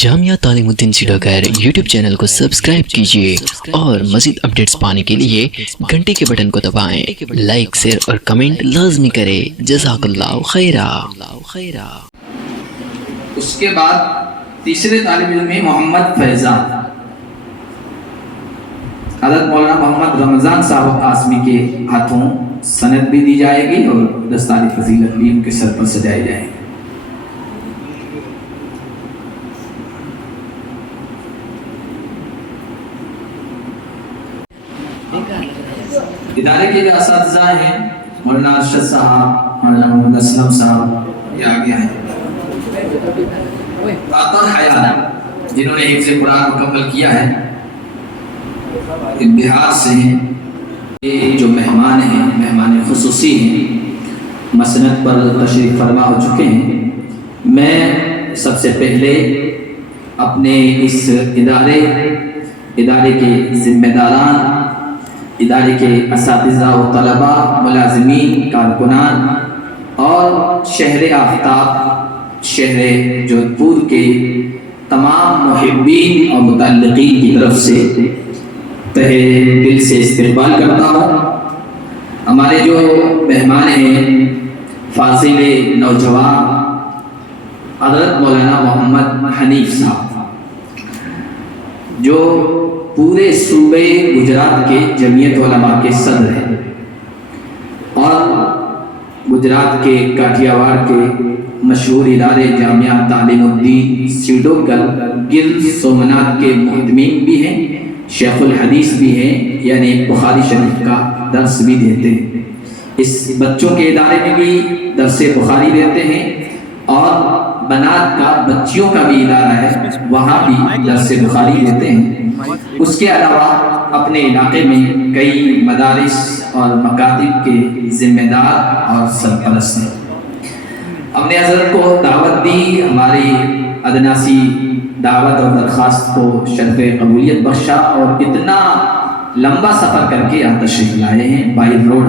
جامعہ تعلیم الدین سیڈاگر YouTube channel کو subscribe کیجیے اور مزید اپڈیٹس پانے کے لیے گھنٹی کے بٹن کو دبائیں۔ لائک، شیئر اور کمنٹ لازمی کریں۔ جزاک اللہ خیرا۔ اس کے بعد تیسرے طالب علم میں محمد فیضان، حضرت مولانا محمد رمضان صاحب قاسمی کے ہاتھوں سند بھی دی جائے گی اور دستار فضیلت بھی ان کے سر پر سجائے جائیں گے۔ ادارے کے جو اساتذہ ہیں مولانا ارشد صاحب، مولانا محمد اسلم صاحب یہ آگے ہیں۔ عطا حیات جنہوں نے حفظ قرآن مکمل کیا ہے، بہار سے ہیں، یہ جو مہمان ہیں، مہمان خصوصی ہیں، مسند پر تشریف فرما ہو چکے ہیں۔ میں سب سے پہلے اپنے اس ادارے کے ذمہ داران، ادارے کے اساتذہ و طلباء، ملازمین، کارکنان اور شہر آفتاب، شہر جودھ پور کے تمام محبین اور متعلقین کی طرف سے تہہ دل سے استقبال کرتا ہوں۔ ہمارے جو مہمان ہیں، فاضل نوجوان حضرت مولانا محمد حنیف صاحب، جو پورے صوبے گجرات کے جمعیت علماء کے صدر ہیں اور گجرات کے کاٹھیا واڑ کے مشہور ادارے جامعہ تعلیم الدین سیڈاگر گل سومنات کے مہتمین بھی ہیں، شیخ الحدیث بھی ہیں، یعنی بخاری شریف کا درس بھی دیتے ہیں۔ اس بچوں کے ادارے میں بھی درس بخاری دیتے ہیں اور بنات کا بچیوں کا بھی ادارہ ہے، وہاں بھی درس بخاری دیتے ہیں۔ اس کے علاوہ اپنے علاقے میں کئی مدارس اور مکاتب کے ذمہ دار اور سرپرست ہیں۔ ہم نے حضرت کو دعوت دی، ہماری ادنا سی دعوت اور درخواست کو شرف قبولیت بخشا اور اتنا لمبا سفر کر کے یہاں تشریف لائے ہیں بائی روڈ۔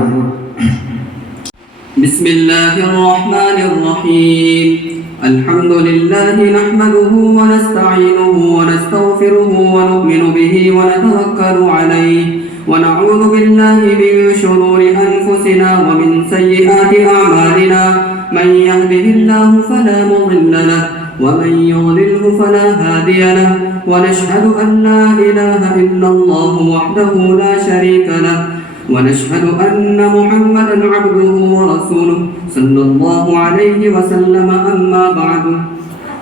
بسم اللہ الرحمن الرحیم، الحمد للہ نحمده ونستعینه ونستغفره ونؤمن به ونتوکل علیہ ونعوذ باللہ من شرور انفسنا ومن سیئات اعمالنا، من يهده الله فلا مضل له ومن يضلل فلا هادي له، ونشهد أن لا إله إلا الله وحده لا شريك له، ونشهد أن محمدا عبده ورسوله صلى الله عليه وسلم، أما بعد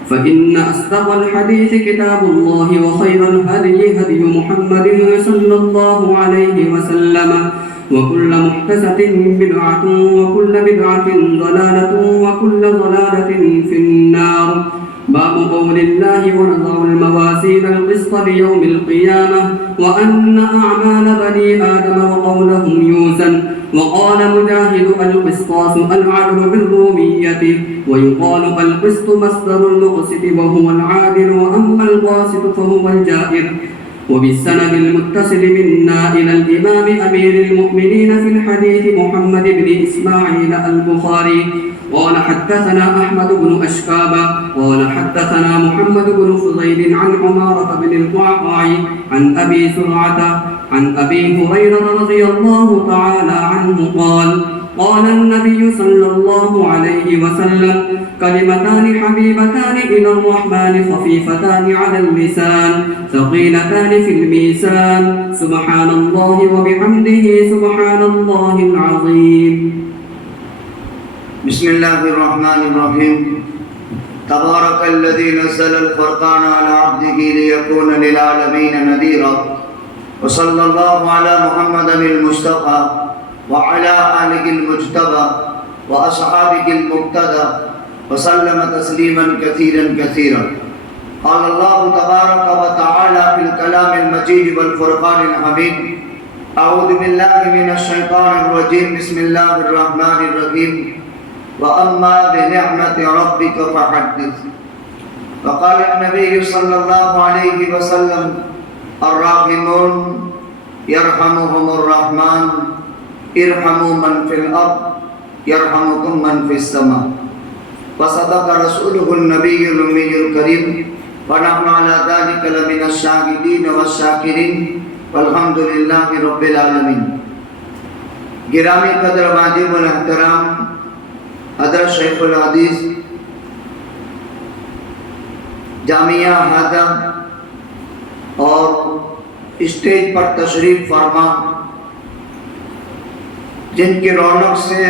فإن أصدق الحديث كتاب الله وخير الهدي هدي محمد صلى الله عليه وسلم، وكل محدثة بدعة وكل بدعة ضلالة وكل ضلالة في النار۔ باب قول الله ونضع الموازين القسط ليوم القيامة وأن أعمال بني آدم وقولهم يوزن، وقال مجاهد القسطاس العدل بالرومية، ويقال القسط مصدر المقسط وهو العادل، وأما القاسط فهو الجائر۔ وبالسند المتصل منا إلى الإمام أمير المؤمنين في الحديث محمد بن إسماعيل البخاري قال حدثنا أحمد بن أشكاب قال حدثنا محمد بن فضيل عن عمارة بن القعقاع عن أبي سرعة عن أبي هريرة رضي الله تعالى عنه قال قال النبي صلى الله عليه وسلم كلمتان حبيبتان إلى الرحمن خفيفتان على اللسان ثقيلتان في الميزان، سبحان الله وبحمده سبحان الله العظيم۔ بسم الله الرحمن الرحيم، تبارك الذي نزل الفرقان على عبده ليكون للعالمين نذيرا، وصلى الله على محمد المصطفى وعلى آله المجتبى وأصحابه المقتدى وسلم تسليما كثيرا كثيرا۔ قال الله تبارك وتعالى في الكلام المجيد والفرقان الحميد، أعوذ بالله من الشيطان الرجيم، بسم الله الرحمن الرحيم، وأما بنعمة ربك فحدث۔ وقال النبي صلى الله عليه وسلم الراحمون يرحمهم الرحمن ارحموا من في الأرض يرحمكم من في السماء۔ وصدق رسوله النبي الأمي الكريم ونحن على ذلك لمن الشاهدين والشاکرین والحمد للہ رب العالمین۔ گرامی قدر واجب الاحترام حضرت شیخ الحدیث جامعہ ہادہ اور اسٹیج پر تشریف فرما، جن کی رونق سے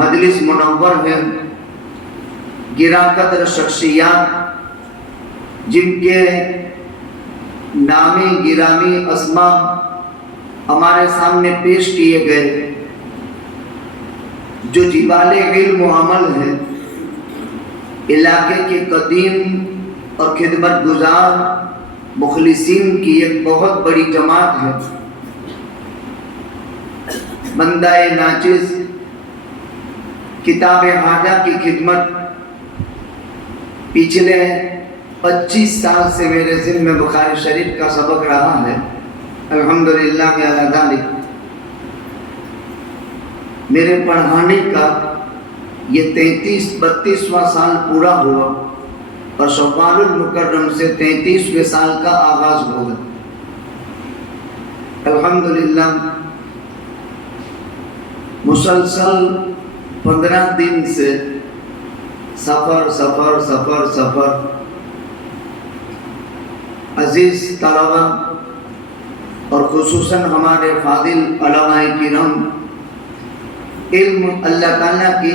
مجلس منور ہے، گراں قدر شخصیات جن کے نامی گرامی اسماء ہمارے سامنے پیش کیے گئے، جو جبال علم و عمل ہے، علاقے کے قدیم اور خدمت گزار مخلصین کی ایک بہت بڑی جماعت ہے۔ بندہ ناچز کتاب حاجہ کی خدمت پچھلے 25 سال سے میرے ذمہ میں بخاری شریف کا سبق رہا ہے، الحمدللہ علی ذالک۔ میرے پڑھانے کا یہ 32واں سال پورا ہوا اور شوال المکرم سے 33ویں سال کا آغاز ہوگا، الحمدللہ۔ مسلسل 15 دن سے سفر سفر سفر سفر۔ عزیز طلبہ اور خصوصاً ہمارے فاضل علماء کرام، علم اللہ تعالیٰ کی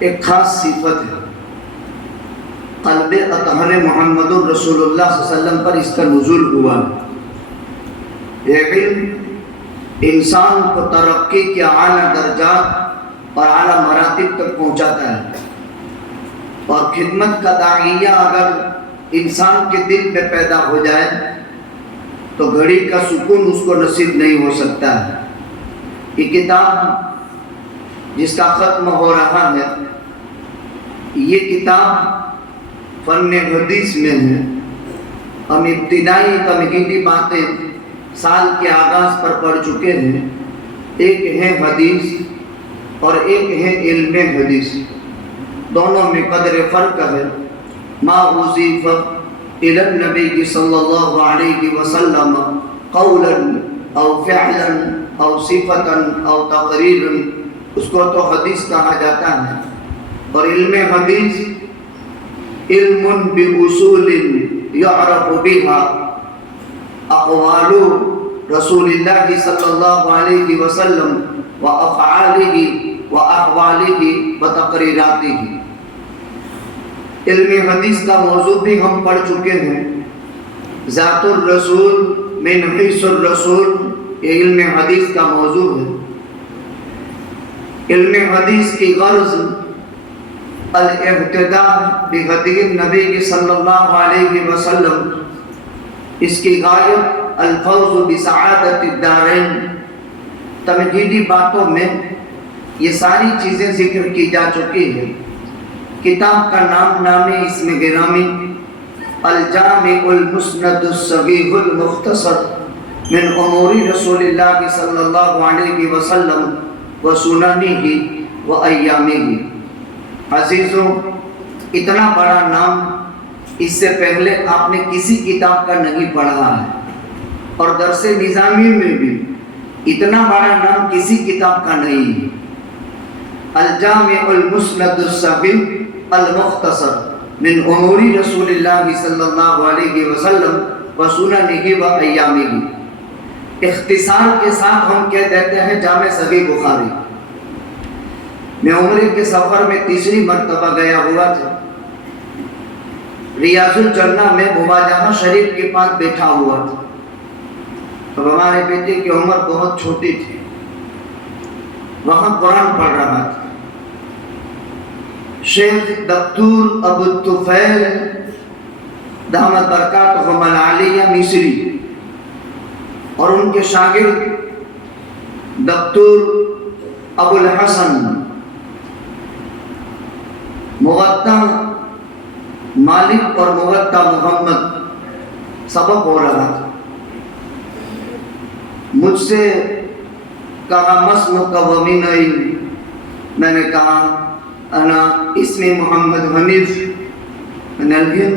ایک خاص صفت ہے، قلب اطہر محمد الرسول اللہ صلی اللہ علیہ وسلم پر اس کا نزول ہوا۔ یہ علم انسان کو ترقی کے اعلیٰ درجات اور اعلیٰ مراتب تک پہنچاتا ہے، اور خدمت کا داعیہ اگر انسان کے دل میں پیدا ہو جائے تو گھڑی کا سکون اس کو نصیب نہیں ہو سکتا ہے۔ یہ کتاب جس کا ختم ہو رہا ہے، یہ کتاب فن حدیث میں ہے۔ ہم ابتدائی تمہیدی باتیں سال کے آغاز پر پڑھ چکے ہیں، ایک ہے حدیث اور ایک ہے علم حدیث، دونوں میں قدر فرق ہے۔ ما اضیف الی النبی صلی اللہ علیہ وسلم قولا او فعلا او صفتا او تقریرا، اس کو تو حدیث کہا جاتا ہے۔ اور علم حدیث علم باصول یعرف بها اقوال رسول اللہ صلی اللہ علیہ وسلم وافعالہ واحوالہ وتقریراتہ۔ علم حدیث کا موضوع بھی ہم پڑھ چکے ہیں، ذات الرسول من حیث الرسول، یہ علم حدیث کا موضوع ہے۔ علم حدیث کی غرض الاہتداء بہدی النبی صلی اللہ علیہ وسلم، اس کی غایت الفوز بسعادت الدارین۔ تمہیدی باتوں میں یہ ساری چیزیں ذکر کی جا چکی ہیں۔ کتاب کا نام اسم گرامی الجامع المسند الصحیح المختصر من امور رسول اللہ صلی اللہ علیہ وسلم وسننہ وایامہ۔ عزیزوں، اتنا بڑا نام اس سے پہلے آپ نے کسی کتاب کا نہیں پڑھا ہے، اور درس نظامی میں بھی اتنا بڑا نام کسی کتاب کا نہیں ہے۔ الجامع المسند الصحیح المختصر من امور رسول اللہ صلی اللہ علیہ وسلم وسننہ وایامہ۔ اختصار کے ساتھ ہم کہہ دیتے ہیں جامع صحیح بخاری۔ میں عمرے کے سفر میں 3ری مرتبہ گیا ہوا تھا، ریاض الجنہ میں مواجہہ شریف کے پاس بیٹھا ہوا تھا۔ اب ہمارے بیٹے کی عمر بہت چھوٹی تھی، وہاں قرآن پڑھ رہا تھا۔ شیخ دکتور ابو الطفیل دامت برکاتہم العالیہ مصری اور ان کے شاگرد دکتور ابو الحسن مغطا مالک اور مغطا محمد سبق ہو رہا تھا۔ مجھ سے کہا مسمک ومن این، میں نے کہا انا اسم محمد حنیف من الہند،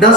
10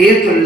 1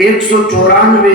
194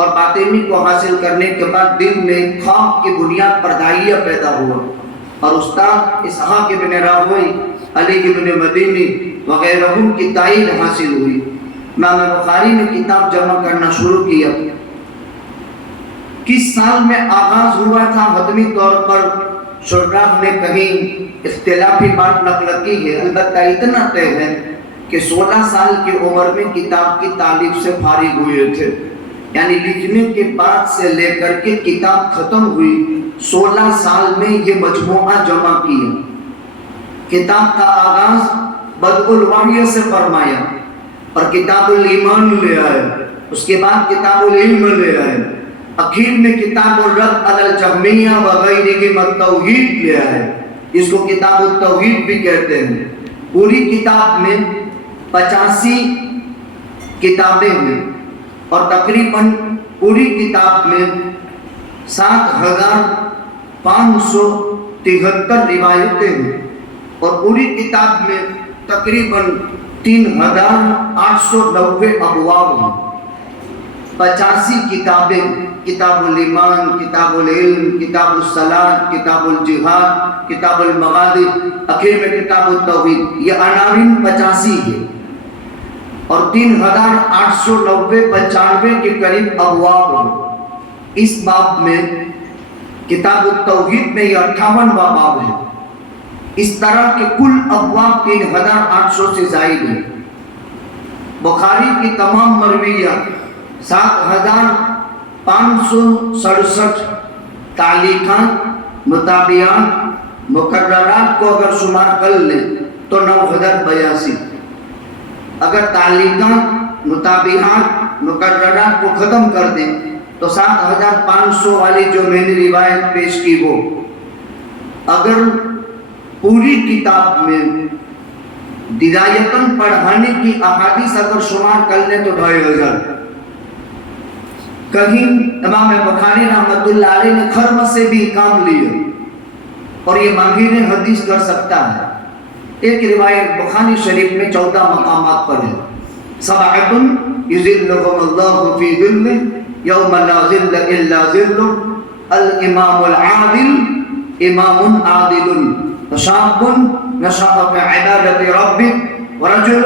اور باطنی کو حاصل کرنے کے بعد دل میں خواب کی بنیاد پر داعیہ پیدا ہوا، اور استاد اسحاق ابن راہوی، علی ابن مدینی وغیرہ کی تائید حاصل ہوئی۔ امام بخاری نے کتاب جمع کرنا شروع کیا۔ کس سال میں آغاز ہوا تھا حتمی طور پر شراح نے کہیں اختلافی بات نقل کی ہے، البتہ اتنا طے ہے کہ 16 سال کی عمر میں کتاب کی تالیف سے فارغ ہوئے تھے، یعنی لکھنے کے بعد سے لے کر کے کتاب ختم ہوئی 16 سال میں یہ مجموعہ جمع کیا۔ کتاب کا آغاز بدء الوحی سے فرمایا اور کتاب الایمان لے آئے، اس کے بعد کتاب العلم لے آئے، اخیر میں کتاب الرد علی الجہمیہ وغیرہ التوحید لے آئے، اس کو کتاب التوحید بھی کہتے ہیں۔ پوری کتاب میں 85 کتابیں ہیں اور تقریباً پوری کتاب میں 7573 روایتیں ہیں، اور پوری کتاب میں تقریباً 3890 ابواب ہیں۔ 85 کتابیں، کتاب الایمان، کتاب العلم، کتاب الصلاۃ، کتاب الجہاد، کتاب المغازی، اخیر میں کتاب التوحید، یہ عناوین 85 ہے، اور 3890 95 کے قریب ابواب ہیں۔ اس باب میں کتاب التوحید میں یہ 58واں باب ہے۔ اس طرح کے کل ابواب 3800 سے زائد ہیں۔ بخاری کی تمام مرویات 7567 تعلیقات، متابعات، مقررات کو اگر شمار کر لیں تو 9082۔ اگر تعلیقات، متابعات، مقررات کو ختم کر دیں تو 7500 والی جو میں نے روایت پیش کی وہ، اگر پوری کتاب میں درایتاً پڑھانے کی احادیث اگر شمار کر لیں تو 2500۔ کہیں امام بخاری رحمۃ اللہ علیہ نے خرم سے بھی کام لیا اور یہ ماہر حدیث کر سکتا ہے۔ ایک روایت بخاری شریف میں 14 مقامات پر ہے، سبعۃ یظلهم اللہ فی ظلہ یوم لا ظل الا ظلہ، الامام العادل امام عادل، وشاب نشأ في عبادة ربه، ورجل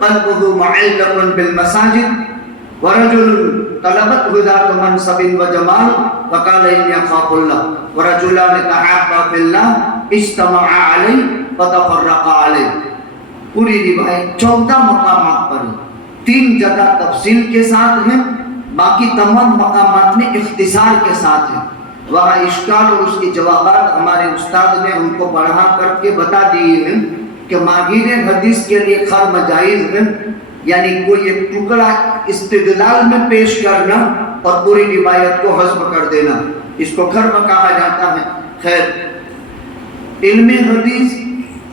قلبه معلق بالمساجد، ورجل طلبته ذات منصب وجمال فقال إني أخاف الله، ورجلان تحابا في الله اجتمعا عليه وتفرقا عليه۔ پوری روایت 14 مقامات پر ہے، 3 جگہ تفصیل کے ساتھ ہیں، باقی تمام مقامات میں اختصار کے ساتھ ہیں۔ وہاں اشکال اور اس کے جوابات ہمارے استاد نے ہم کو پڑھا کر کے بتا دیے ہیں کہ ماہر حدیث کے لیے خرم جائز ہے، یعنی کوئی ایک ٹکڑا استدلال میں پیش کرنا اور پوری روایت کو حذف کر دینا، اس کو خرم کہا جاتا ہے۔ خیر، علم حدیث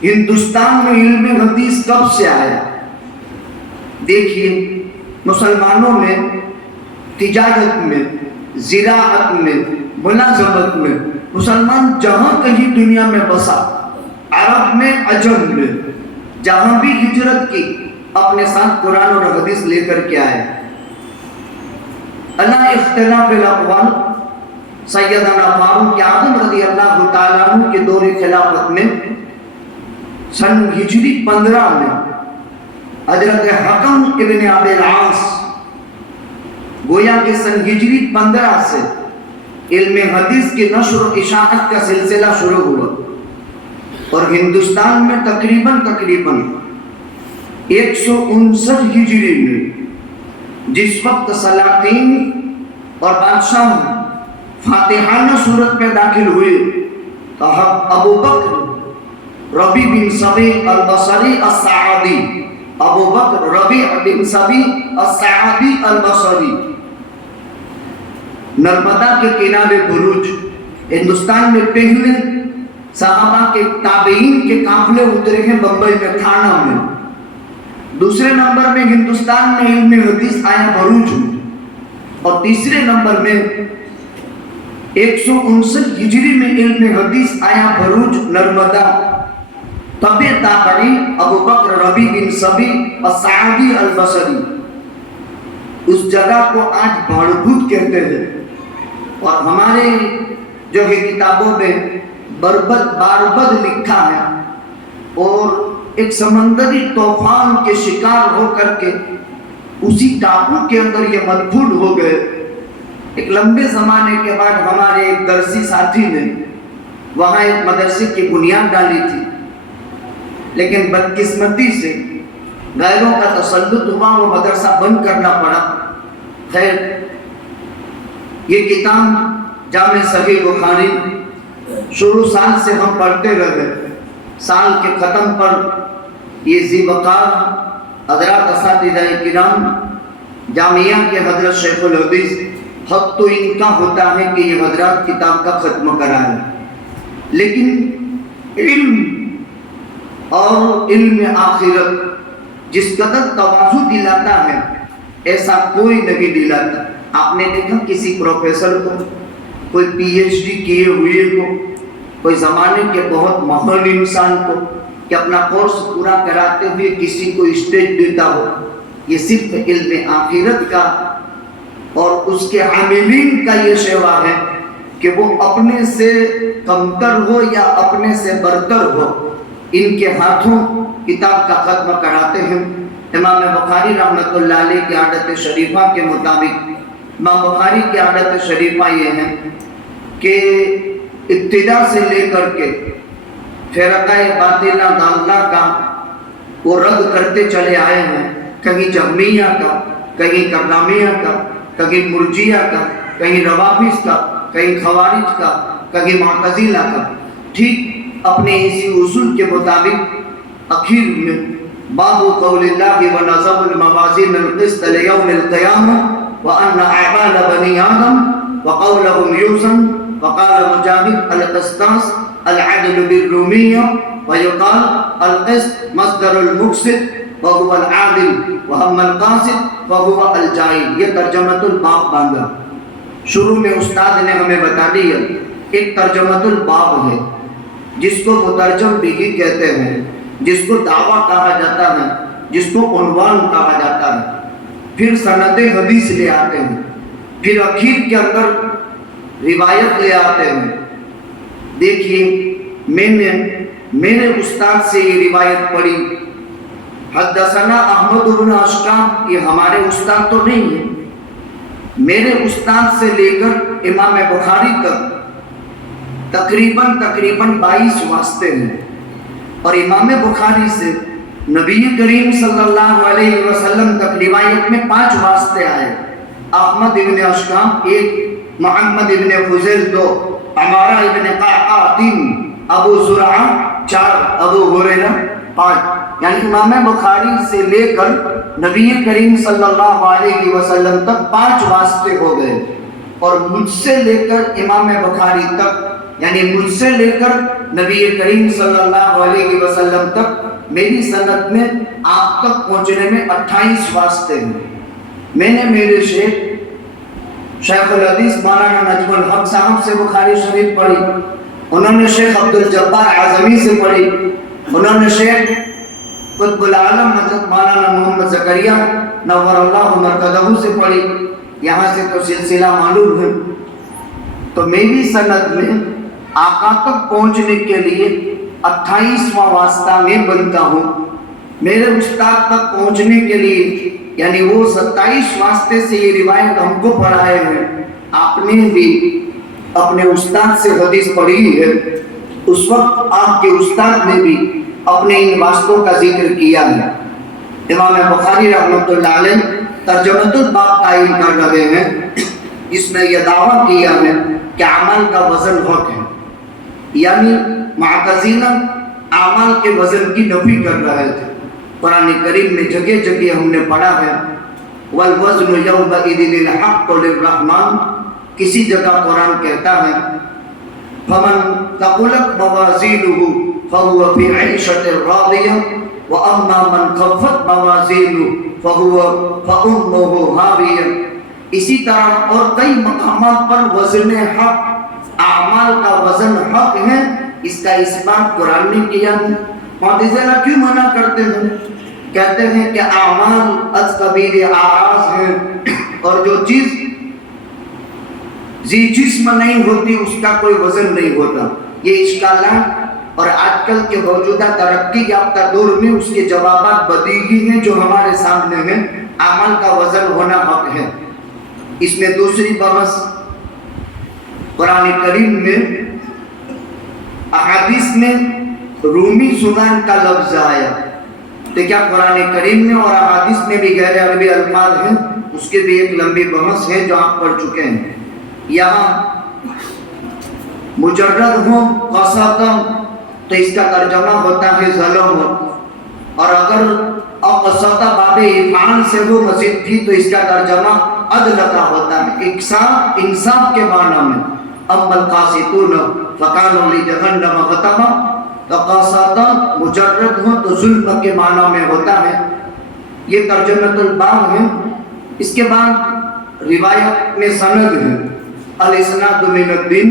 ہندوستان میں علم حدیث کب سے آیا؟ دیکھیے، مسلمانوں میں تجارت میں، زراعت میں، ملازمت میں، مسلمان جہاں کہیں دنیا میں بسا، عرب میں، عجم میں، جہاں بھی ہجرت کی، اپنے ساتھ قرآن اور حدیث لے کر کے آئے۔ اللہ اختلاف الاقوال، سیدنا فاروق اعظم رضی اللہ تعالیٰ عنہ کے دور خلافت میں سن ہجری 15 میں حضرت حکم ابن ابی العاص، گویا کہ سن ہجری 15 سے علم حدیث کی نشر و اشاعت کا سلسلہ شروع ہوا، اور ہندوستان میں تقریباً 159 ہجری میں جس وقت سلاطین اور بادشاہ فاتحانہ صورت میں داخل ہوئے تو ابو بکر ربیع بن سبی البصری السعدی، ابو بکر ربیع بن سبی السعدی البصری، نرمدا کے کنارے بروج، ہندوستان میں پہلے صحابہ کے تابعین کے قافلے اترے ہیں بمبئی میں، تھانہ میں۔ دوسرے نمبر میں ہندوستان میں علم حدیث آیا بروج میں، اور تیسرے نمبر میں 159 ہجری میں علم حدیث آیا بروج، نرمدا۔ تبع تابعی ابو بکر ربیع بن سبی السعدی البصری۔ اس جگہ کو آج بھاڑبھوت کہتے ہیں، اور ہمارے جو ہے کتابوں میں باربد لکھا ہے، اور ایک سمندری طوفان کے شکار ہو کر کے اسی ٹاپو کے اندر یہ مدفون ہو گئے۔ ایک لمبے زمانے کے بعد ہمارے ایک درسی ساتھی نے وہاں ایک مدرسے کی بنیاد ڈالی تھی، لیکن بدقسمتی سے غیروں کا تسلط ہوا، وہ مدرسہ بند کرنا پڑا۔ خیر، یہ کتاب جامع صحیح بخاری شروع سال سے ہم پڑھتے رہے، سال کے ختم پر یہ ذی وقار حضرات اساتذہ کرام جامعہ کے حضرت شیخ الحدیث، حق تو ان کا ہوتا ہے کہ یہ حضرات کتاب کا ختم کرائیں، لیکن علم اور علم آخرت جس قدر تواضع دلاتا ہے ایسا کوئی نہیں دلاتا۔ آپ نے دیکھا کسی پروفیسر کو، کوئی پی ایچ ڈی کیے ہوئے کو، کوئی زمانے کے بہت ماہر انسان کو کہ اپنا کورس پورا کراتے ہوئے کسی کو اسٹیج دیتا ہو؟ یہ صرف علم آخرت کا اور اس کے عاملین کا یہ شیوا ہے کہ وہ اپنے سے کمتر ہو یا اپنے سے برتر ہو، ان کے ہاتھوں کتاب کا ختم کراتے ہیں۔ امام بخاری رحمۃ اللہ علیہ کی عادت شریفہ کے مطابق، امام بخاری کی عادت شریفہ یہ ہے کہ ابتدا سے لے کر کے فرقہ باطلہ ضالہ کا وہ رد کرتے چلے آئے ہیں، کہیں جہمیہ کا، کہیں کررامیہ کا، کہیں مرجیہ کا، کہیں روافض کا، کہیں خوارج کا، کہیں معتزلہ کا، ٹھیک اپنے اسی اصول کے مطابق اخیر میں باب قول اللہ ونضع الموازین القسط لیوم القیامہ وان اعمال بنی آدم وقولهم یوزن، وقال مجاہد القسطاس العدل بالرومیہ، ويقال القسط مصدر المقسط وهو العادل وهم القاسط وهو الجائل۔ یہ ترجمۃ الباب باندھا، شروع میں استاد نے ہمیں بتا دیا ایک ترجمۃ الباب ہے جس کو مترجم بھی کہتے ہیں، جس کو دعویٰ کہا جاتا ہے، جس کو عنوان کہا جاتا ہے، پھر سند حدیث لے آتے ہیں، پھر اخیر کے اندر روایت لے آتے ہیں۔ دیکھیے، میں نے میرے استاد سے یہ روایت پڑھی، حدثنا احمد بن اشکام، یہ ہمارے استاد تو نہیں ہے، میرے استاد سے لے کر امام بخاری تک تقریباً 22 واسطے ہیں، اور امام بخاری سے نبی کریم صلی اللہ علیہ وسلم تک روایت میں 5 واسطے آئے، احمد ابن اشکام 1، محمد ابن فضیل 2، عمارہ ابن قعقاع 3، ابو زرعہ 4، ابو ہریرہ 5، یعنی امام بخاری سے لے کر نبی کریم صلی اللہ علیہ وسلم تک 5 واسطے ہو گئے، اور مجھ سے لے کر امام بخاری تک، یعنی مجھ سے لے کر نبی کریم صلی اللہ علیہ وسلم تک میری سند میں آپ تک پہنچنے میں 28 واسطے ہیں۔ میں نے میرے شیخ الحدیث مولانا نجم الحق صاحب سے بخاری شریف پڑھی، انہوں نے شیخ عبد الجبار اعظمی سے پڑھی، انہوں نے شیخ قطب العالم حضرت مولانا محمد زکریا نور اللہ مرکزہ سے پڑھی، یہاں سے تو سلسلہ معلوم ہے۔ تو میری سند میں آقا تک پہنچنے کے لیے 28واں واسطہ میں بنتا ہوں، میرے استاد تک پہنچنے کے لیے یعنی وہ 27 واسطے سے یہ روایت ہم کو پڑھائے ہیں۔ آپ نے بھی اپنے استاد سے حدیث پڑھی ہے، اس وقت آپ کے استاد نے بھی اپنے ان واسطوں کا ذکر کیا ہے۔ امام بخاری رحمۃ اللہ علیہ ترجمۃ الباب قائم کر رہے ہیں، جس میں یہ دعویٰ کیا ہے کہ اعمال کا وزن حق ہے، یعنی معتزلہ اعمال کے وزن کی نفی کر رہے تھے۔ قرآن کریم میں جگہ جگہ ہم نے پڑھا ہے والوزن یومئذ الحق للرحمن، کسی جگہ قرآن کہتا ہے فمن ثقلت موازینہ فهو فی عیشۃ راضیہ واما من خفت موازینہ فامہ ہاویہ۔ اسی طرح اور کئی مقامات پر وزن حق، اعمال کا وزن حق ہے، اس کا اثبات قرآن نے کیا ہے۔ معتزلہ کیوں منع کرتے ہیں؟ کہتے ہیں کہ اعمال از قبیل اعراض ہیں، اور جو چیز ذی جسم نہیں ہوتی اس کا کوئی وزن نہیں ہوتا. یہ اشکالات اور آج کل کے موجودہ ترقی یافتہ دور میں اس کے جوابات بدیہی ہیں جو ہمارے سامنے ہیں. اعمال کا وزن ہونا حق ہے. اس میں دوسری بحث قرآن کریم میں احادیث میں رومی زبان کا لفظ آیا. تو کیا قرآن کریم میں اور احادیث میں بھی غیر عربی الفاظ ہیں؟ اس کے بھی ایک لمبی بحث ہے جو آپ پڑھ چکے ہیں. یہاں مجرد ہو قصدم تو اس کا ترجمہ ہوتا ہے ظلم، اور اگر اقصد باب ایمان سے وہ مزید تھی تو اس کا ترجمہ عدل کا ہوتا ہے، انصاف کے معنی میں. اما القاسطون فکانوا لجہنم حطبا، تو قصد مجرد ہو تو ظلم کے معنی میں ہوتا ہے. یہ ترجمۃ الباب ہے. اس کے بعد روایت میں سند ہے، الاسناد من الدین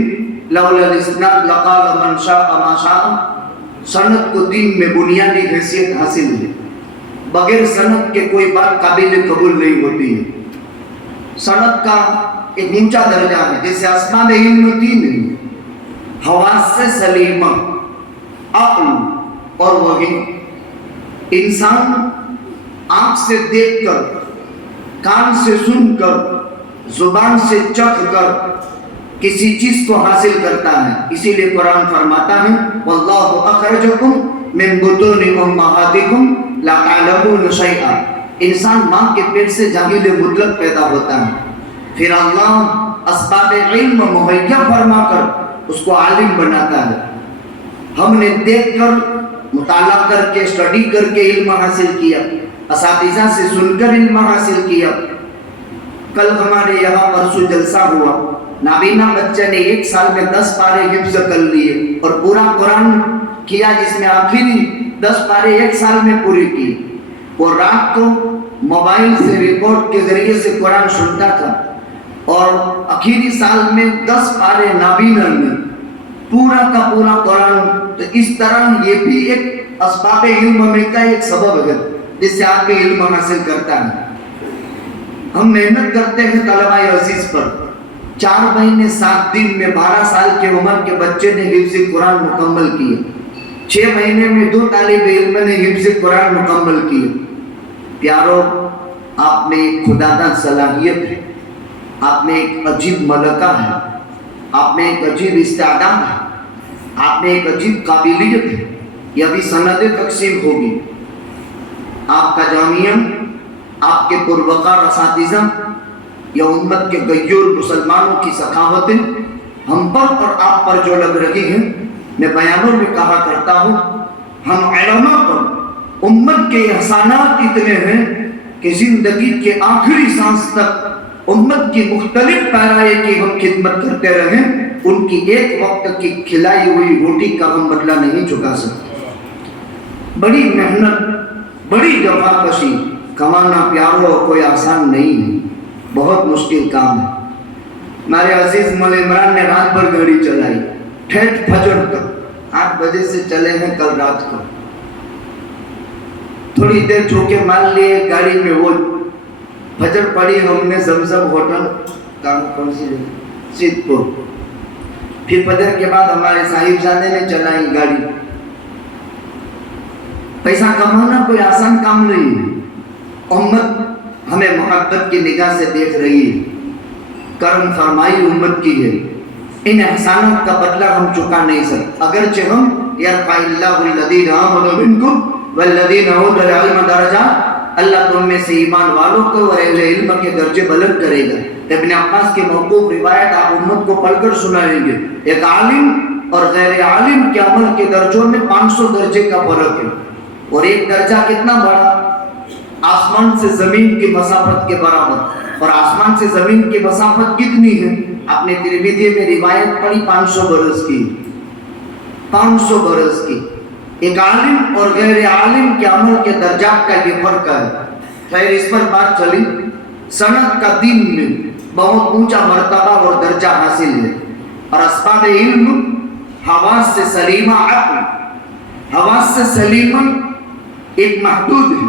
لولا الاسناد لقال من شاء ما شاء. سند کو دین میں بنیادی حیثیت حاصل ہے. بغیر سند کے کوئی بات قابل قبول نہیں ہوتی ہے. سند کا ایک اونچا درجہ ہے. جیسے اسباب علم تین ہیں، حواس سلیمہ، عقل اور وحی. انسان آنکھ سے دیکھ کر، کان سے سن کر، زبان سے چکھ کر کسی چیز کو حاصل کرتا ہے. اسی لیے قرآن فرماتا ہے واللہ اخرجکم من بطون امہاتکم لا تعلمون شیئا. انسان ماں کے پیٹ سے جاہل مطلق پیدا ہوتا ہے، پھر اللہ اسباب علم مہیا فرما کر اس کو عالم بناتا ہے. ہم نے دیکھ کر، مطالعہ کر کے، اسٹڈی کر کے علم حاصل کیا، اساتذہ سے سن کر علم حاصل کیا. کل ہمارے یہاں پرسوں جلسہ ہوا، نابینا بچے نے 1 سال میں 10 پارے حفظ کر لیے اور پورا قرآن کیا، جس میں آخری 10 پارے 1 سال میں پوری کی. وہ رات کو موبائل سے ریکارڈ کے ذریعے سے قرآن سنتا تھا، اور آخری سال میں 10 پارے نابینا میں پورا کا پورا قرآن. تو اس طرح یہ بھی ایک اسباب علم میں کا ایک سبب ہے جس سے آدمی علم حاصل کرتا ہے. ہم محنت کرتے ہیں طلبہ عزیز پر. 4 مہینے 7 دن میں 12 سال کی عمر کے بچے نے حفظ قرآن مکمل کیے. 6 مہینے میں 2 طالب علم نے حفظ قرآن مکمل کیے. پیارو، آپ میں ایک خداداد صلاحیت ہے، آپ میں ایک عجیب ملکہ ہے، آپ میں ایک عجیب استعداد ہے، آپ میں ایک عجیب قابلیت ہے. یہ ابھی سندیں تقسیم ہوگی. آپ کا جامعہ، آپ کے پروقار اساتذہ، یا امت کے غیور مسلمانوں کی سخاوتیں ہم پر اور آپ پر جو لگ رہی ہیں. میں بیانوں میں کہا کرتا ہوں، ہم علماء پر امت کے احسانات اتنے ہیں کہ زندگی کے آخری سانس تک امت کی مختلف پیرائے کی ہم خدمت کرتے رہیں، ان کی ایک وقت کی کھلائی ہوئی روٹی کا ہم بدلہ نہیں چکا سکتے. بڑی محنت، بڑی جفاکشی کمانا پیاروں کوئی آسان نہیں ہے، بہت مشکل کام ہے. ہمارے عزیز مولا عمران نے رات بھر گاڑی چلائی، ٹھیٹھ فجر تک 8 بجے سے چلے ہیں کل رات کو. تھوڑی دیر چوکے مان لیے گاڑی میں، وہ فجر پڑی ہم نے زمزم ہوٹل کون سی سیدپور. پھر فجر کے بعد ہمارے صاحبزادے نے چلائی گاڑی. پیسہ کمانا کوئی آسان کام نہیں ہے. امت ہمیں محبت کی نگاہ سے دیکھ رہی ہے، کرم فرمائی امت کی ہے. ان احسانات کا بدلہ ہم چکا نہیں سکتے. اگرچہ ہم یرفع اللہ الذین آمنوا منکم والذین اوتوا العلم درجات، اللہ تم میں سے ایمان والوں کو اور اہل علم کے درجے بلند کرے گا. ابن عباس کی موقوف روایت آپ امت کو پڑھ کر سنائیں گے. ایک عالم اور غیر عالم کے عمل کے درجوں میں 500 درجے کا فرق ہے، اور ایک درجہ کتنا بڑا، آسمان سے زمین کی مسافت کے برابر. اور آسمان سے زمین کی مسافت کتنی ہے؟ آپ نے ترمذی میں روایت پڑھی 500 برس کی. 500 برس کی. ایک عالم اور غیر عالم کے عمل کے درجات کا یہ فرق ہے. خیر، اس پر بات چلی. سند کا دین میں بہت اونچا مرتبہ اور درجہ حاصل ہے. اور اسباب علم حواس سے سلیمہ عقل، حواس سے سلیمہ ایک محدود ہے،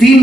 3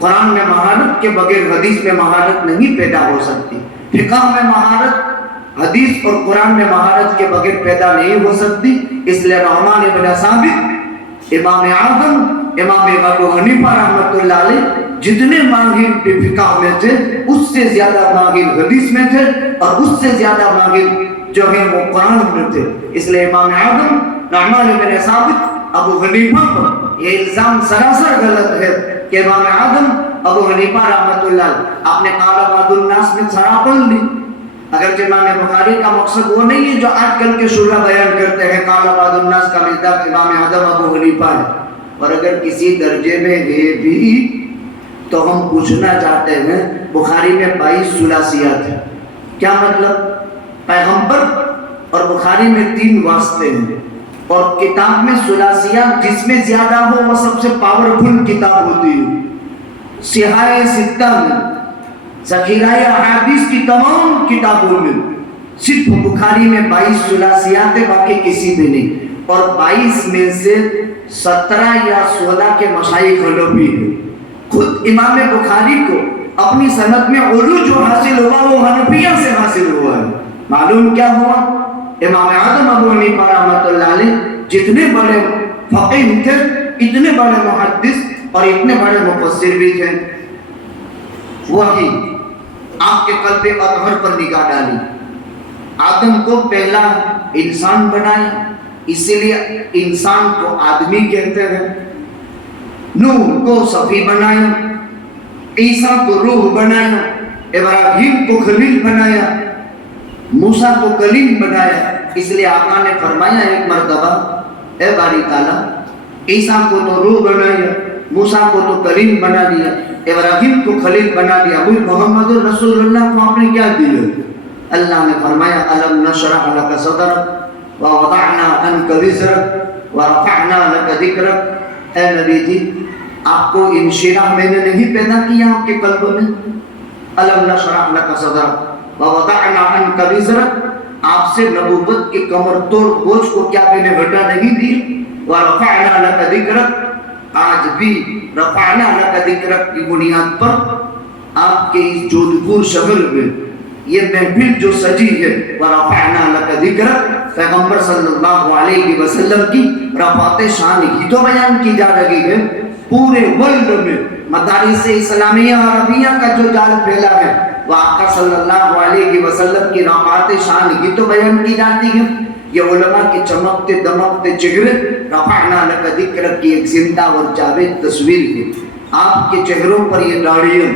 قرآن میں مہارت کے بغیر حدیث میں مہارت نہیں پیدا ہو سکتی، فقہ میں مہارت حدیث اور قرآن میں مہارت کے بغیر پیدا نہیں ہو سکتی۔ اس لیے نعمان بن ثابت، امام اعظم امام ابو حنیفہ رحمۃ اللہ علیہ جتنے ماہر فقہ میں تھے اس سے زیادہ ماہر حدیث میں تھے، اور اس سے زیادہ ماہر جو ہے وہ قرآن میں تھے۔ اس لیے امام اعظم نعمان بن ثابت ابو حنیفہ پر یہ الزام سراسر غلط ہے کہ امام اعظم ابو حنیفہ رحمۃ اللہ آپ نے قال بعض الناس میں سرا پڑھ لی، اگرچہ امام بخاری کا مقصد وہ نہیں ہے جو آج کل کے شورا بیان کرتے ہیں قال بعض الناس کا مصداق امام اعظم ابو حنیفہ ہے، اور اگر کسی درجے میں ہے بھی تو ہم پوچھنا چاہتے ہیں بخاری میں 22 ثلاثیات ہیں، کیا مطلب؟ پیغمبر اور بخاری میں 3 واسطے ہیں، اور کتاب میں ثلاثیات جس میں زیادہ ہو وہ سب سے پاورفل کتاب ہوتی ہے۔ صحاح ستہ میں، ذخیرہ احادیث کی تمام کتابوں میں صرف بخاری میں 22 ثلاثیات ہیں، باقی کسی بھی نہیں، اور 22 میں سے 17 یا 16 کے مشائخ حنفی ہیں۔ خود امام بخاری کو اپنی سند میں علو جو حاصل ہوا وہ حنفیہ سے حاصل ہوا ہے۔ معلوم کیا ہوا؟ امام اعظم ابو حنیفہ رحمۃ اللہ علیہ جتنے بڑے فقیہ تھے، اتنے بڑے محدث اور اتنے بڑے مفسر بھی تھے۔ وہی آپ کے قلب اطہر پر نگاہ ڈالی، آدم کو پہلا انسان بنایا، اسی لیے انسان کو آدمی کہتے ہیں، نوح کو صفی بنایا، عیسیٰ کو روح بنایا، ابراہیم کو خلیل بنایا، موسیٰ کو کلیم بنایا۔ اس لیے آقا نے فرمایا ایک مرتبہ، اے باری تعالیٰ عیسیٰ کو تو روح بنایا، موسیٰ کو تو کلیم بنا دیا، ابراہیم کو خلیل بنا دیا، ابھی محمد رسول اللہ کو آپ نے کیا دیا؟ اللہ نے فرمایا الم نشرح لک صدرک ووضعنا عنک وزرک ورفعنا لک ذکرک۔ اے نبی جی آپ کو انشراح میں نے نہیں پیدا کیا آپ کے قلب میں؟ الم نشرح لک صدرک ووضعنا عنک وزرک، آپ سے نبوت کی کمر توڑ بوجھ کو کیا میں نے گھٹا نہیں دی؟ ورفعنا لک ذکرک، آج بھی رفعنا لک ذکرک کی بنیاد پر آپ کے اس جودھپور شہر میں یہ محفل جو سجی ہے ورفعنا لک ذکرک، پیغمبر صلی اللہ علیہ وسلم کی رفعت شان ہی تو بیان کی جا رہی ہے۔ پورے ورلڈ میں مدارس اسلامیہ عربیہ کا جو جال پھیلا ہے وہ آقا صلی اللہ علیہ وسلم کی رفعت شان ہی تو بیان کی جاتی ہے۔ یہ علماء کے چمکتے دمکتے چہرے رفعنا لک ذکرک کی ایک زندہ اور جاوید تصویر ہے۔ آپ کے چہروں پر یہ داڑھیاں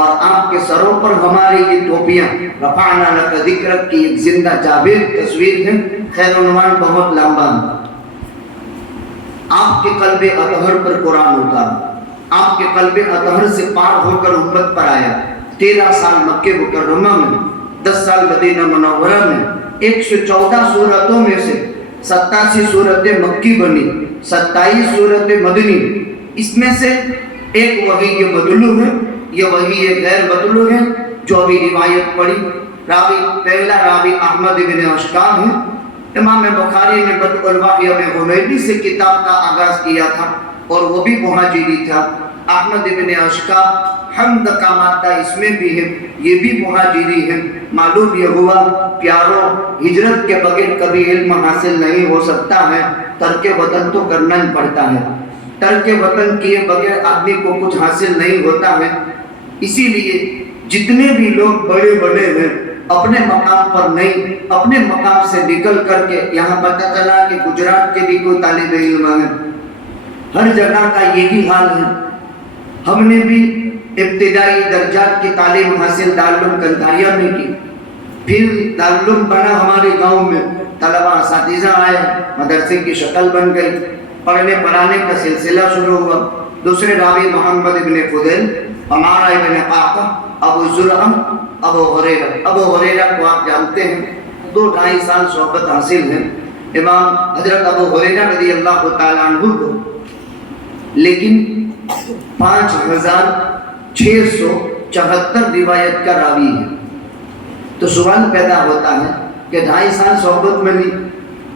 اور آپ کے سروں پر ہماری یہ ٹوپیاں رفعنا لک ذکرک کی ایک زندہ جاوید تصویر ہے۔ خیر عنوان بہت لمبا ہے۔ آپ کے قلب اطہر پر قرآن اتارا، آپ کے قلب اطہر سے پار ہو کر امت پر آیا۔ 13 سال مکہ مکرمہ میں، 10 سال مدینہ منورہ میں، 114 سورتوں میں سے 87 سورتیں مکی بنی، 27 سورتیں مدنی۔ اس میں سے ایک وحی یہ مطلوب ہے، یہ وحی غیر مطلوب ہے جو ابھی روایت پڑھی۔ راوی پہلا راوی احمد بن اشکاب ہے۔ امام بخاری نے بدء الوحی میں حمیدی سے کتاب کا آغاز کیا تھا اور وہ بھی مہاجری تھا۔ احمد بن اشکاب حمد کا مادہ اس میں بھی ہے، یہ بھی مہاجری ہے۔ معلوم یہ ہوا پیاروں ہجرت کے بغیر کبھی علم حاصل نہیں ہو سکتا ہے، ترک وطن تو کرنا ہی پڑتا ہے۔ ترک وطن کیے بغیر آدمی کو کچھ حاصل نہیں ہوتا ہے۔ اسی لیے جتنے بھی لوگ بڑے بڑے ہیں اپنے مقام پر نہیں، اپنے مقام سے نکل کر کے یہاں پتہ چلا کہ گجرات کے بھی کوئی طالب علم ہے، ہر جگہ کا یہی حال ہے۔ ہم نے بھی ابتدائی درجات کی تعلیم حاصل دارالعلوم کنتاریہ میں کی، پھر دارالعلوم بنا ہمارے گاؤں میں، طلبہ اساتذہ آئے، مدرسے کی شکل بن گئی، پڑھنے پڑھانے کا سلسلہ شروع ہوا۔ دوسرے راوی محمد ابن فضیل، عمارہ ابن قعقع، ابو زرعہ، ابو ہریرہ کو آپ جانتے ہیں، 2-2.5 سال صحبت حاصل ہے امام حضرت ابو ہریرہ رضی اللہ تعالیٰ عنہ کو، لیکن 5674 روایت کا راوی ہے۔ تو سوال پیدا ہوتا ہے کہ 2.5 سال صحبت میں لی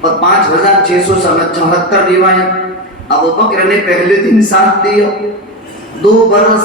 اور 5674 روایت۔ ابو بکر نے پہلے دن ساتھ دیا، 2 برس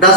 10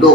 2,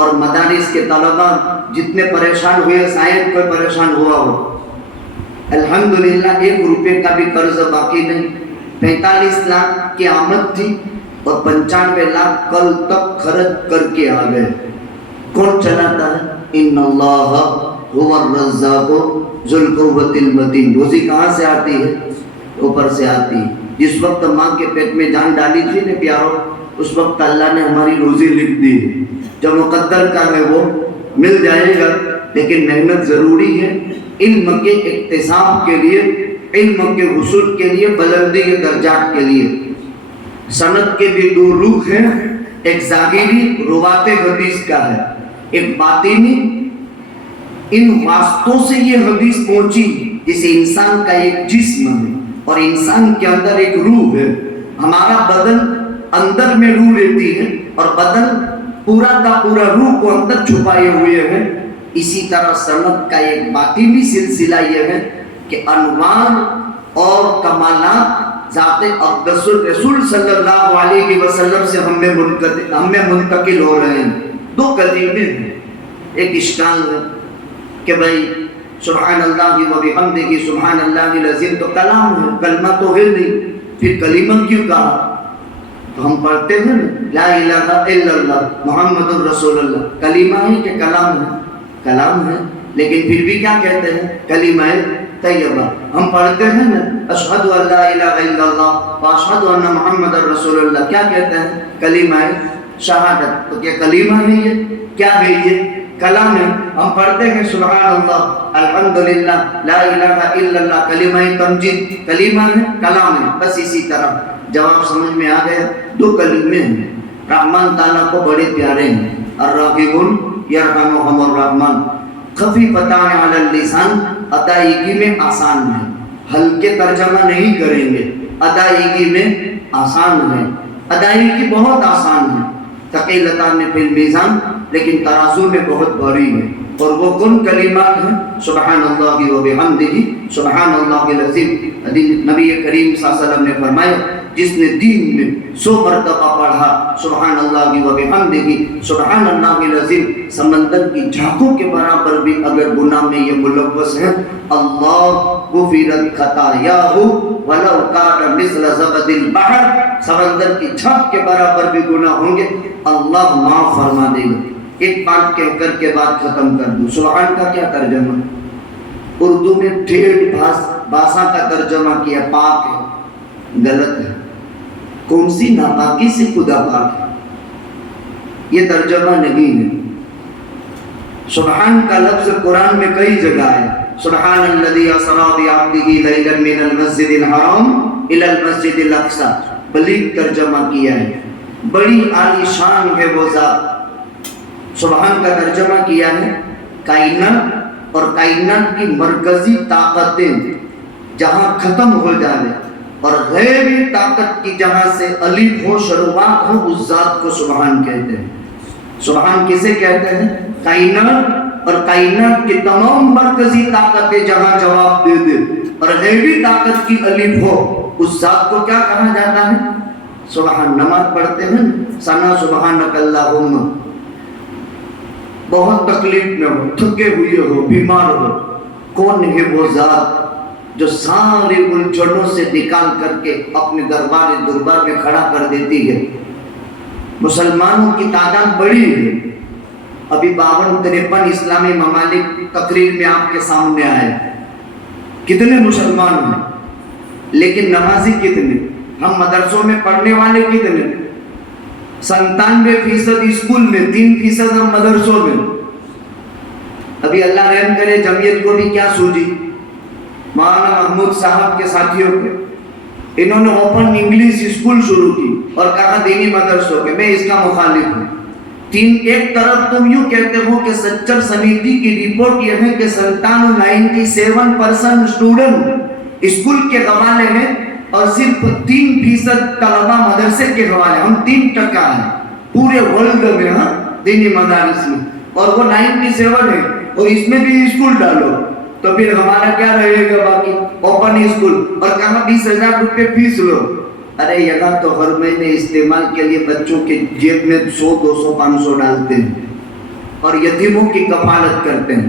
اور مدارس کے طلباء جتنے پریشان ہوئے شاید کوئی پریشان ہوا ہو. الحمدللہ 1 روپے کا بھی قرض باقی نہیں. 45 لاکھ کی آمد تھی اور 95 لاکھ کل تک خرچ کر کے آ گئے. کون چلاتا ہے؟ ان اللہ هو الرزاق ذو القوة المتین. روزی کہاں سے آتی ہے؟ اوپر سے آتی ہے. جس وقت ماں کے پیٹ میں جان ڈالی تھی نا پیارو، اس وقت اللہ نے ہماری روزی لکھ دی. جو مقدر کا ہے وہ مل جائے گا، لیکن محنت ضروری ہے علم کے اکتساب کے لیے، علم کے حصول کے لیے، بلندی کے درجات کے لیے. سند کے بھی 2 روح ہیں، ایک ظاہری روات حدیث کا ہے، ایک باطنی. ان واسطوں سے یہ حدیث پہنچی جسے انسان کا ایک جسم ہے اور انسان کے اندر ایک روح ہے. ہمارا بدن اندر میں روح رہتی ہے اور بدن پورا کا پورا روح کو اندر چھپائے ہوئے ہیں. اسی طرح سند کا ایک باطنی سلسلہ یہ ہے کہ انوار اور کمالات ذات اقدس الرسول صلی اللہ علیہ وسلم سے ہم میں منتقل ہو رہے ہیں. 2 کلمے ہیں. ایک اشکال ہے کہ بھائی سبحان اللہ و بحمدہ سبحان اللہ العظیم تو کلام ہے، کلمہ تو ہے نہیں، پھر کلمہ کیوں کہا؟ تو ہم پڑھتے ہیں لا الہ الا اللہ محمد الرسول اللہ. کلمہ ہے کہ کلام ہے؟ کلام ہے، لیکن پھر بھی کیا کہتے ہیں؟ کلمہ طیبہ. ہم پڑھتے ہیں نا اشہد ان لا الہ الا اللہ واشہد ان محمد الرسول اللہ، کیا کہتے ہیں؟ کلمہ شہادت. تو کیا کلمہ ہے یہ؟ کیا ہے یہ؟ کلام ہے. ہم پڑھتے ہیں سبحان اللہ الحمدللہ لا الہ الا اللہ، کلمہ تمجید، کلمہ ہے، کلام ہے. بس اسی طرح جواب سمجھ میں آ گیا. 2 کلمے ہیں. رحمان تعالیٰ کو بڑے پیارے ہیں. الراحمون یرحمہم الرحمن. خفیفتان علی اللسان، ادائیگی میں آسان ہے. ہلکے ترجمہ نہیں کریں گے، ادائیگی میں آسان ہے. ادائیگی بہت آسان ہے. ثقیلتان فی المیزان، لیکن ترازو میں بہت بھاری ہے. اور وہ کن کلمات ہیں؟ سبحان اللہ و بحمدہ سبحان اللہ العظیم. نبی کریم صلی اللہ علیہ وسلم نے فرمایا جس نے دین میں 100 مرتبہ پڑھا سبحان اللہ و بحمدہ سبحان اللہ العظیم، سمندر کی جھاگوں کے برابر بھی اگر گناہ میں یہ ملوث ہیں، اللہ غفرت خطایاہ ولو کان مثل زبد البحر، سمندر کی جھاگ کے برابر بھی گناہ ہوں گے، اللہ معاف فرما دے گا. ایک بات کہہ کر کے بات ختم کر دوں. سبحان کا کیا ترجمہ؟ اردو میں ٹھیٹ بھاشا کا ترجمہ کیا پاک ہے. غلط ہے. کون سی ناپاکی سے خدا پاک ہے؟ یہ ترجمہ نہیں ہے. سبحان کا لفظ قرآن میں کئی جگہ ہے. سبحان الذی اسری بعبدہ لیلا من المسجد الحرام الی المسجد الاقصی. بلیغ ترجمہ کیا ہے. بڑی عالی شان ہے وہ ذات. سبحان کا ترجمہ کیا ہے کائنات اور کائنات کی مرکزی طاقتیں جہاں ختم ہو جائے اور غیبی طاقت کی جہاں سے الف ہو شروعات ہو، اس ذات کو سبحان کہتے ہیں. سبحان کسے کہتے ہیں؟ کائنات اور کائنات کی تمام مرکزی طاقتیں جہاں جواب دے دے اور غیبی طاقت کی الف ہو، اس ذات کو کیا کہا جاتا ہے؟ سبحان. نماز پڑھتے ہیں ثنا سبحانک اللہم، بہت تکلیف میں ہو، تھکے ہوئے ہو، بیمار ہو، کون ہے وہ ذات جو سارے الجھنوں سے نکال کر کے اپنے دربار میں کھڑا کر دیتی ہے. مسلمانوں کی تعداد بڑی ہے. ابھی 52-53 اسلامی ممالک تقریر میں آپ کے سامنے آئے. کتنے مسلمان ہیں لیکن نمازی کتنے؟ ہم مدرسوں میں پڑھنے والے کتنے؟ 97% اسکول میں، 3% ہم مدرسوں میں. ابھی اللہ رحم کرے جمعیت کو بھی کیا سوجی مولانا محمود صاحب کے ساتھیوں کے، انہوں نے اوپن انگلش اسکول شروع کی اور کہا دینی مدرسوں کے. میں اس کا مخالف ہوں. ایک طرف تم یوں کہتے ہو کہ سچر سمیتی کی رپورٹ یہ ہے کہ 97% اسٹوڈنٹ اسکول کے حوالے ہیں اور صرف 3% طلبہ مدرسے کے حوالے. ہم 3% ہیں پورے ورلڈ میں ہاں دینی مدارس میں، اور وہ 97 ہے اور اس میں بھی اسکول ڈالو تو پھر ہمارا کیا رہے گا باقی؟ Open school. اور کہاں 20,000 روپے فیس لو. ارے یہاں تو ہر مہینے استعمال کے لیے بچوں کے جیب میں 100 200 500 ڈالتے ہیں. اور یتیموں کی کفالت کرتے ہیں۔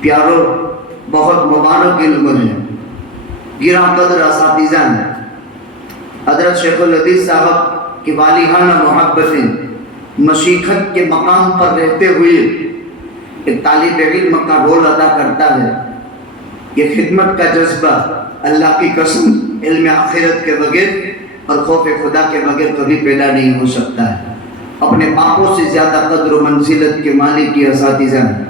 پیارو، بہت مبارک علم ہے، گراں قدر اساتذہ ہیں۔ حضرت شیخ الحدیث صاحب کی والہانہ محبتیں، مشیخت کے مقام پر رہتے ہوئے ایک طالب علم کا رول ادا کرتا ہے۔ یہ خدمت کا جذبہ اللہ کی قسم علم آخرت کے بغیر اور خوف خدا کے بغیر کبھی پیدا نہیں ہو سکتا ہے۔ اپنے باپوں سے زیادہ قدر و منزلت کے مالک یہ اساتذہ ہیں۔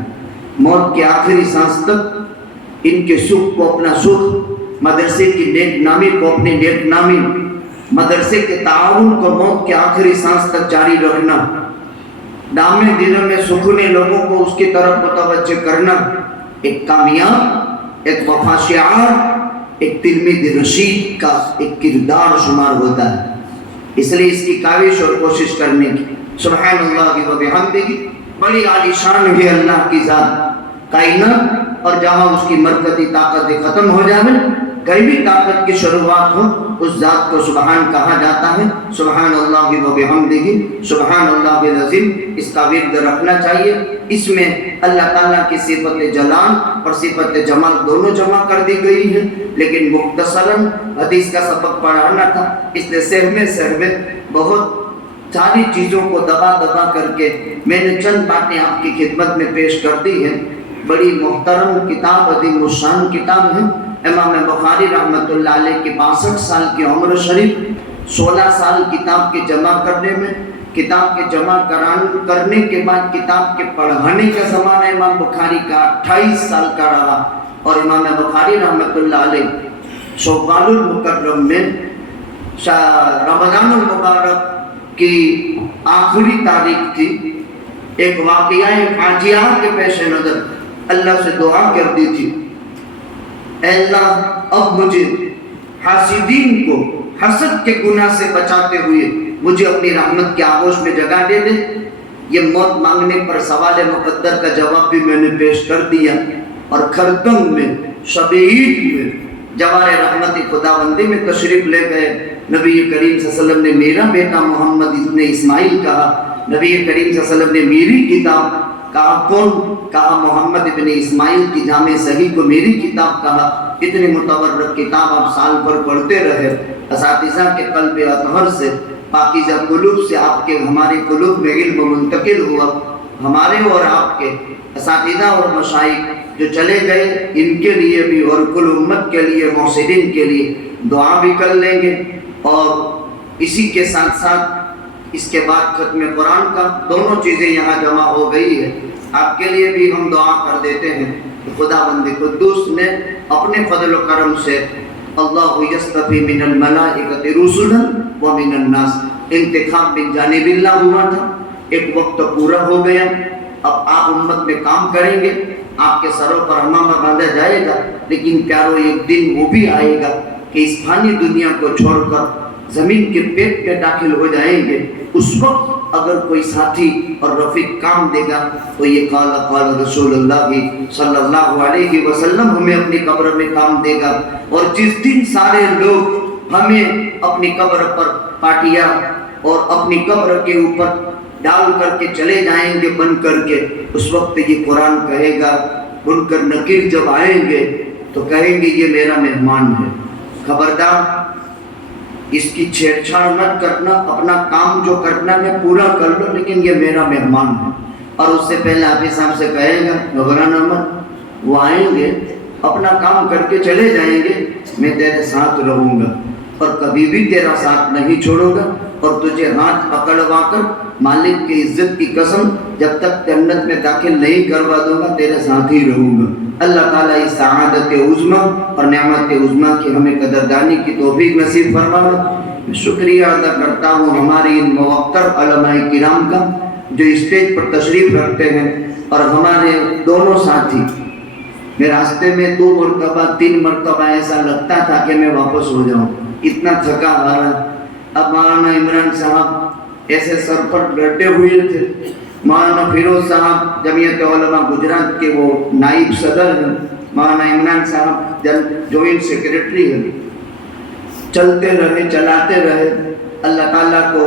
موت کے آخری سانس تک ان کے سکھ کو اپنا سکھ، مدرسے کی نیک نامی کو اپنی نیک نامی، مدرسے کے تعاون کو موت کے آخری سانس تک جاری رکھنا، دامے دنوں میں سکھنے لوگوں کو اس کی طرف متوجہ کرنا، ایک کامیاب، ایک وفا شعار، ایک تلمید رشید کا ایک کردار شمار ہوتا ہے۔ اس لیے اس کی کاوش اور کوشش کرنے کی، سبحان اللہ و بحمدہ، بڑی عالی شان ہے اللہ کی ذات۔ کائنات اور جہاں اس کی مرکزی طاقت ختم ہو جائے، غیبی طاقت کی شروعات ہو، اس ذات کو سبحان کہا جاتا ہے۔ سبحان اللہ و بحمدہ، سبحان اللہ العظیم، اس کا ورد رکھنا چاہیے۔ اس میں اللہ تعالیٰ کی صفت جلال اور صفت جمال دونوں جمع کر دی گئی ہیں، لیکن مختصراً حدیث کا سبق پڑھانا تھا، اس لیے سہمے بہت ساری چیزوں کو دبا دبا کر کے میں نے چند باتیں آپ کی خدمت میں پیش کر دی ہیں۔ بڑی محترم کتاب، عظیم الشان کتاب ہے۔ امام بخاری رحمۃ اللہ علیہ کی 62 سال کی عمر شریف، 16 سال کتاب کے جمع کرنے میں، کتاب کے جمع کرنے کے بعد کتاب کے پڑھانے کا زمانہ امام بخاری کا 28 سال کا رہا، اور امام بخاری رحمۃ اللہ علیہ شوال المکرم میں رمضان المبارک کی آخری تاریخ تھی، ایک واقعہ فاجعہ کے پیش نظر اللہ سے دعا کر دی تھی، اے اللہ اب مجھے حاسدین کو حسد کے گناہ سے بچاتے ہوئے مجھے اپنی رحمت کے آغوش میں جگہ دے دے۔ یہ موت مانگنے پر سوال مقدر کا جواب بھی میں نے پیش کر دیا، اور خرطم میں شب عید میں جوار رحمت خدا بندی میں تشریف لے گئے۔ نبی کریم صلی اللہ علیہ وسلم نے میرا بیٹا محمد ابن اسماعیل کہا، نبی کریم صلی اللہ علیہ وسلم نے میری کتاب کہا، کون کہا؟ محمد ابن اسماعیل کی جامع صحیح کو میری کتاب کہا۔ اتنی متبرک کتاب آپ سال بھر پڑھتے رہے، اساتذہ کے قلب اطہر سے، پاکیزہ قلوب سے آپ کے ہمارے قلوب میں علم منتقل ہوا۔ ہمارے اور آپ کے اساتذہ اور مشائخ جو چلے گئے، ان کے لیے بھی اور کل امت کے لیے، محسنین کے لیے دعا بھی کر لیں گے۔ اور اسی کے ساتھ ساتھ اس کے بعد ختم قرآن کا، دونوں چیزیں یہاں جمع ہو گئی ہے، آپ کے لیے بھی ہم دعا کر دیتے ہیں کہ خدا بند قدوس نے اپنے فضل و کرم سے اللہ یصطفی من الملائکۃ رسلا ومن الناس، انتخاب من جانب اللہ ہوا تھا، ایک وقت پورا ہو گیا، اب آپ امت میں کام کریں گے، آپ کے سروں پر امامہ باندھا جائے گا، لیکن پیارو ایک دن وہ بھی آئے گا کہ اس فانی دنیا کو چھوڑ کر زمین کے پیٹ پہ داخل ہو جائیں گے۔ اس وقت اگر کوئی ساتھی اور رفیق کام دے گا تو یہ قال رسول اللہ صلی اللہ علیہ وسلم ہمیں اپنی قبر میں کام دے گا۔ اور جس دن سارے لوگ ہمیں اپنی قبر پر پاٹیا اور اپنی قبر کے اوپر ڈال کر کے چلے جائیں گے بن کر کے، اس وقت یہ قرآن کہے گا، منکر نکیر جب آئیں گے تو کہیں گے یہ میرا مہمان ہے، خبردار اس کی چھیڑ چھاڑ مت کرنا، اپنا کام جو کرنا میں پورا کر لو، لیکن یہ میرا مہمان ہے۔ اور اس سے پہلے حافظ صاحب سے کہے گا گھبرانا مت، وہ آئیں گے اپنا کام کر کے چلے جائیں گے، میں تیرے ساتھ رہوں گا اور کبھی بھی تیرا ساتھ نہیں چھوڑوں گا، اور تجھے ہاتھ پکڑوا کر مالک کی عزت کی قسم جب تک جنت میں داخل نہیں کروا دوں گا تیرے ساتھ ہی رہوں گا۔ اللہ تعالیٰ اس سعادت عظمیٰ اور نعمت عظمیٰ کی ہمیں قدردانی کی توفیق نصیب فرمائے۔ میں شکریہ ادا کرتا ہوں ہمارے ان موقر علماء کرام کا جو اسٹیج پر تشریف رکھتے ہیں، اور ہمارے دونوں ساتھی۔ میں راستے میں 2 مرتبہ 3 مرتبہ ایسا لگتا تھا کہ میں واپس ہو جاؤں، اتنا تھکا آ رہا۔ اب مولانا عمران صاحب ایسے سر پر بیٹھے ہوئے تھے، مولانا فیروز صاحب جمعیت علماء گجرات کے وہ نائب صدر ہیں، مولانا عمران صاحب جوائنٹ سیکریٹری ہیں، چلتے رہے چلاتے رہے۔ اللہ تعالیٰ کو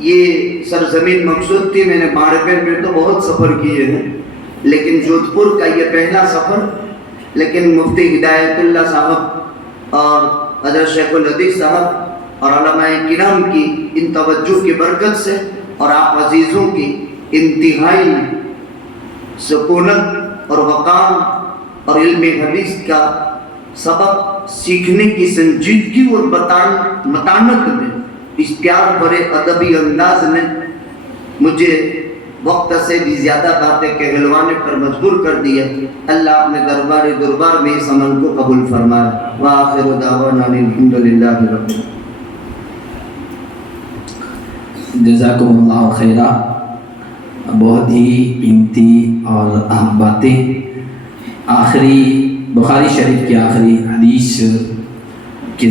یہ سرزمین مقصود تھی. میں نے باڑمیر میں تو بہت سفر کیے ہیں, لیکن جودھپور کا یہ پہلا سفر. لیکن مفتی ہدایت اللہ صاحب اور حضرت شیخ الحدیث صاحب اور علماء کرام کی ان توجہ کی برکت سے اور آپ عزیزوں کی انتہائی سکونت اور وقار اور علم حدیث کا سبق سیکھنے کی سنجیدگی اور متانت میں, اس پیار بھرے ادبی انداز نے مجھے وقت سے بھی زیادہ باتیں کہلوانے پر مجبور کر دیا. اللہ اپنے دربار میں اس عمل کو قبول فرمائے. وآخر دعوانا الحمدللہ رب العالمین. جزاکم اللہ خیرہ. بہت ہی قیمتی اور اہم باتیں. آخری بخاری شریف کی آخری حدیث کے